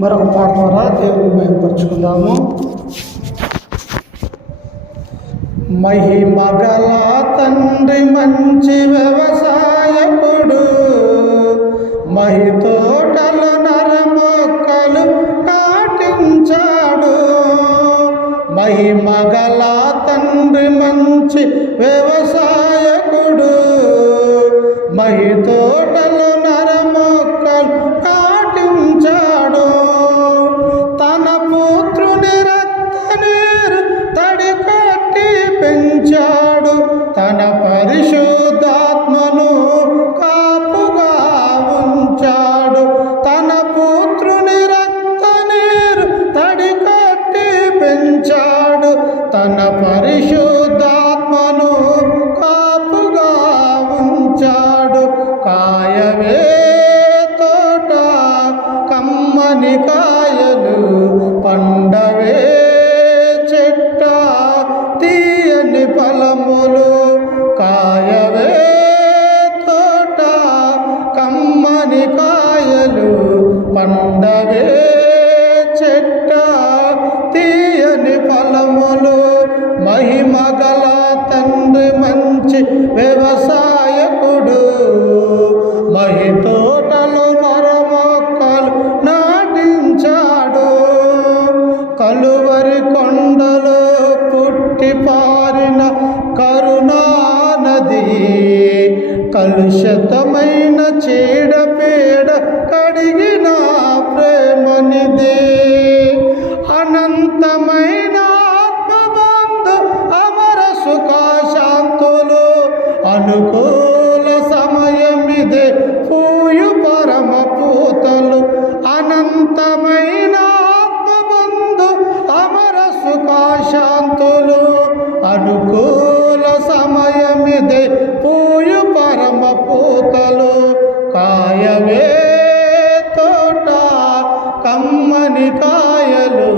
మరొక పాట ద్వారా దేవుని మహిమపరుచుకుందాము. మహిమగల తండ్రి మంచి వ్యవసాయకుడు, మహితోటలు నరమొక్కలు నాటించాడు. మహిమగల తండ్రి మంచి వ్యవసాయకుడు, మహితోటలు నరమొక్కలు నాటించాడు. తన పుత్రుని రక్తనీరు తడి కట్టి పెంచాడు. తన పరిశుద్ధాత్మను కాపుగా ఉంచాడు. తన పుత్రుని రక్తనీరు తడి కట్టి పెంచాడు. తన పరిశుద్ధాత్మను కాపుగా ఉంచాడు. కాయవే తోట కమ్మని కాయలు, పండవే చెట్ట తీయని ఫలములు. కాయవే తోట కమ్మని కాయలు, పండవే చెట్ట తీయని ఫలములు. మహిమగల తండ్రి మంచి వ్యవసాయకుడు, మహితోటలు మరమొక్కలు నాటించాడు. కలువరి కొండలో పుట్టి పారిన కరుణా నది, కలుషితమైన చీడపీడ కడిగిన ప్రేమనిది. అనంతమైన ఆత్మబంధు అమర సుఖశాంతులు, అనుకూల సమయమిదే పూయు పరమ పూతలు. అనంతమైన ఆత్మబంధు అమర సుఖశాంతులు, అనుకూల సమయమిదే పూయు పరమ పూతలు. కాయవే తోట కమ్మని కాయలు,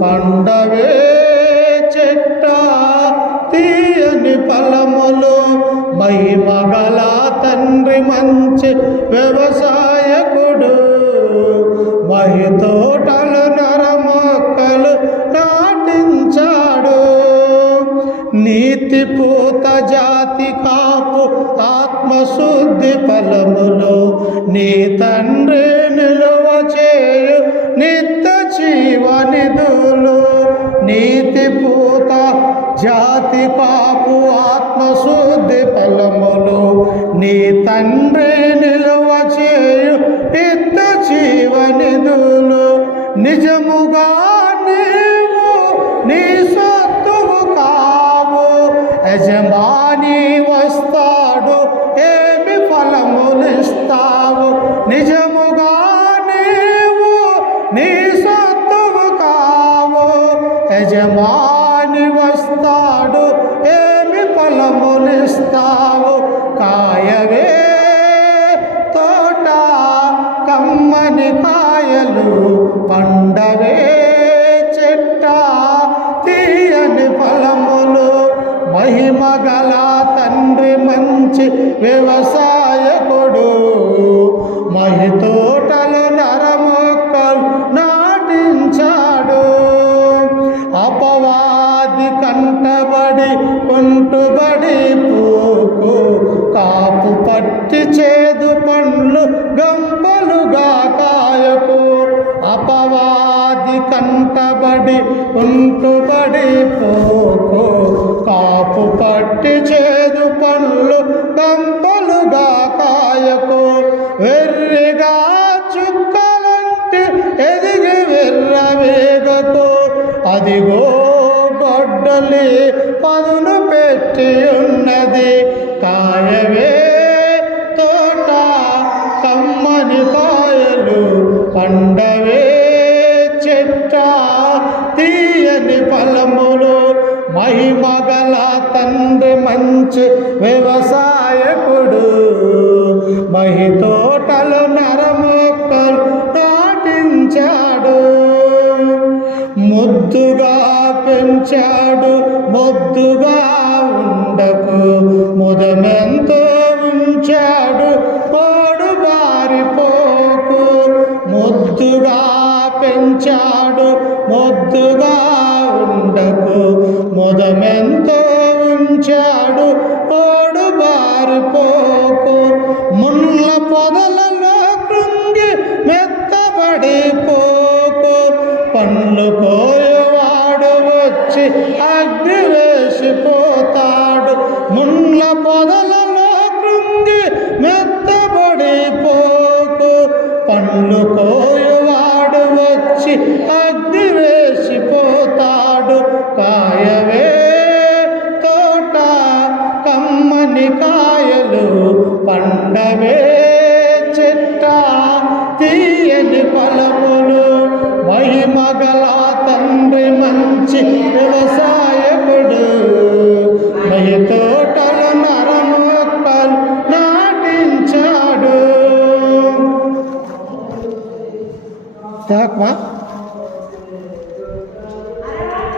పండవే చెట్ట తీయని ఫలములు. మహిమగల తండ్రి మంచి వ్యవసాయకుడు, మహితోటలు నరమొక్కలు నాటించాడు. నీతి పూత జాతి కాపు ఆత్మశుద్ధి ఫలములు, నీ తండ్రి నిలువ చేయు నిత్య జీవనిధులు. నీతి పూత జాతి కాపు ఆత్మశుద్ధి ఫలములు, నీ తండ్రి నిలువ చేయు నిత్య జీవనిధులు. నిజముగా నీవు నీ సొత్తువు కావు, యజమాని వస్తాడు ఏమి ఫలములిస్తావు. నిజముగా నీవు నీ సొత్తువు కావు, యజమాని వస్తాడు ఏమి ఫలములిస్తావు. కాయవే తోట కమ్మని కాయలు, పండవే చెట్ట తీయని ఫలములు. మహిమగల తండ్రి మంచి వ్యవసాయకుడు, మహితోటలు నరమొక్కలు నాటించాడు. అపవాది కంటబడి కుంటుబడి పూకు, కాపు పట్టి చేదు పండ్లు గంపలుగా కాయకు. అపవాది కంటబడి కుంటుబడి పూకు, కాపు పట్టి చేదు పండ్లు గంపలుగా కాయకు. వెర్రిగా చుక్కలంటి ఎదిగి వెర్రవేగకు, అదిగో గొడ్డలి పదును పెట్టి ఉన్నది. కాయవే తోట కమ్మని కాయలు, పండవే చెట్ట తీయని ఫలములు. మహిమగల తండ్రి మంచి వ్యవసాయకుడు, మహితోటలు నరమొక్కలు నాటించాడు. ముద్దుగా పెంచాడు ముద్దుగా ఉండకు, ముదమెంతో ఉంచాడు కోడు బారిపోకు. ముద్దుగా పెంచాడు మొద్దుగా ఉండకు ముదమెంతో ఉంచాడు ఓడు బారిపోకు ముళ్ళ పొదలలో కృంగి మెత్తబడిపోకు పండ్లు కోయవాడు వచ్చి అగ్ని వేసిపోతాడు ముళ్ళ పొదలలో కృంగి మెత్తబడిపోకు పండ్లు కోయవాడు వచ్చి అగ్ని వేసిపోతాడు కాయవే తోట కమ్మని కాయలు పండవే చెట్ట తీయని ఫలములు మహిమగల తండ్రి మంచి వ్యవసాయకుడు మహి తోటలు నరమొక్కలు నాటించాడు.